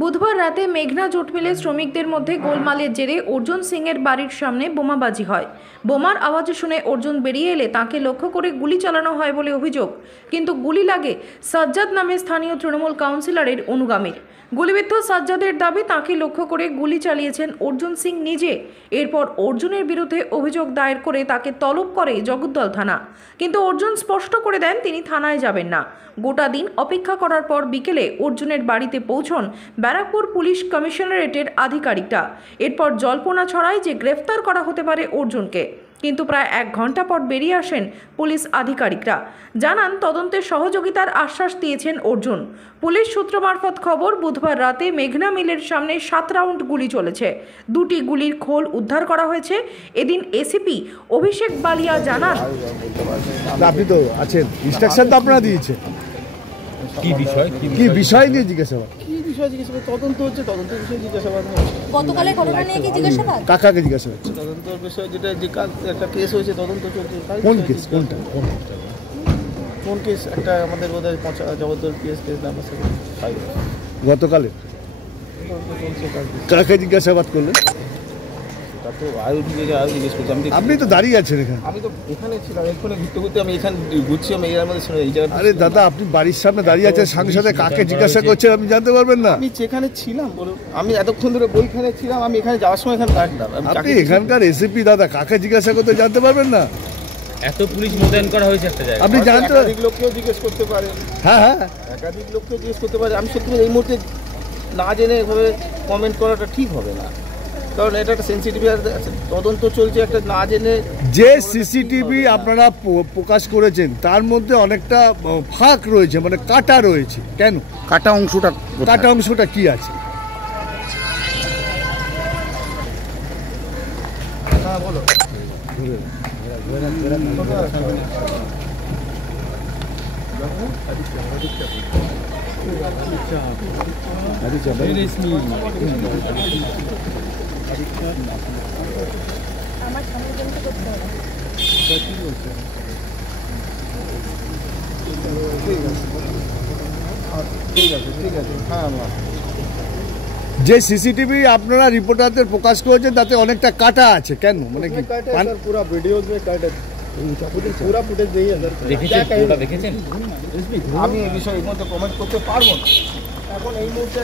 বুধবার রাতে মেঘনা জুট মিলে শ্রমিকদের মধ্যে গোলমালের জেরে অর্জুন সিংয়ের বাড়ির সামনে বোমাবাজি হয়। বোমার আওয়াজ শুনে অর্জুন বেরিয়ে এলে তাকে লক্ষ্য করে গুলি চালানো হয় বলে অভিযোগ, কিন্তু গুলি লাগে সাজ্জাদ নামে স্থানীয় তৃণমূল কাউন্সিলরের অনুগামীর। গুলিবিদ্ধ সাজ্জাদের দাবি তাকে লক্ষ্য করে গুলি চালিয়েছেন অর্জুন সিং নিজে। এরপর অর্জুনের বিরুদ্ধে অভিযোগ দায়ের করে তাকে তলব করে জগদ্দল থানা, কিন্তু অর্জুন স্পষ্ট করে দেন তিনি থানায় যাবেন না। গোটা দিন অপেক্ষা করার পর বিকেলে অর্জুনের বাড়িতে পৌঁছন ব্যারাকপুর পুলিশ কমিশনারেটের আধিকারিকরা। এরপর জল্পনা ছড়ায় যে গ্রেফতার করা হতে পারে অর্জুনকে, কিন্তু প্রায় 1 ঘন্টা পর বেরিয়ে আসেন পুলিশ আধিকারিকরা। জানান তদন্তে সহযোগিতার আশ্বাস দিয়েছেন অর্জুন। পুলিশ সূত্র মারফত খবর, বুধবার রাতে মেঘনা মিলের সামনে 7 রাউন্ড গুলি চলেছে। 2টি গুলির খোল উদ্ধার করা হয়েছে। এদিন এসিপি অভিষেক বালিয়া জানান, আপনি তো আছেন, ইনস্ট্রাকশন তো আপনারা দিয়েছেন, কি বিষয় নিয়ে জিজ্ঞাসাবাদ? তদন্ত হচ্ছে, তদন্তের বিষয়ে জিজ্ঞাসাবাদ। গতকালের ঘটনা নিয়ে কি জিজ্ঞাসাবাদ? কাকাকে জিজ্ঞাসা হচ্ছে? তদন্তের বিষয় যেটা যে একটা কেস হয়েছে, তদন্ত চলছে। কোন কেস? কোনটা? কোন কেস? একটা আমাদের বোধহয় জগদ্দল কেস নাম্বার 5 গতকালের। কাকে জিজ্ঞাসাবাদ করলেন? আপনি তো দাঁড়িয়ে আছেন এখানে। আমি তো এখানে ছিলাম, এখানে ঘুরতে ঘুরতে আমি এখানে ঘুরছি, আমি এর মধ্যে এই জায়গায়। আরে দাদা, আপনি বাড়ির সামনে দাঁড়িয়ে আছেন, সঙ্গে সাথে কাকে জিজ্ঞাসা করছেন আপনি জানতে পারবেন না? আমি যেখানে ছিলাম, বলুন, আমি এতক্ষণ ধরে বইখানে ছিলাম, আমি এখানে যাওয়ার সময় এখানে কাটলাম। আপনি এখানকার এসিপি দাদা, কাকে জিজ্ঞাসা করতে জানতে পারবেন না? এত পুলিশ মোতায়েন করা হয়েছে একটা জায়গায়, আপনি জানতে একাধিক লোককেও জিজ্ঞেস করতে পারেন। হ্যাঁ, একাধিক লোককেও জিজ্ঞেস করতে পারে। আমি সত্যি এই মুহূর্তে না জেনে এভাবে কমেন্ট করাটা ঠিক হবে না, কারণ এটা একটা সেন্সিটিভ তদন্ত চলছে। একটা না জেনে যে সিসিটিভি আপনারা প্রকাশ করেছেন তার মধ্যে অনেকটা ফাঁক রয়েছে, মানে কাটা রয়েছে। কেন কাটা অংশটা কি আছে? হ্যাঁ বলো। ঠিক আছে, হ্যাঁ। যে সিসিটিভি আপনারা রিপোর্টারদের প্রকাশ করেছেন তাতে অনেকটা কাটা আছে, কেন? মানে কি পুরো ভিডিওস में कट है, पूरा फुटेज नहीं है सर। দেখেছেন? আমি এই বিষয়ে এই মুহূর্তে কমেন্ট করতে পারবো না এখন এই মুহূর্তে।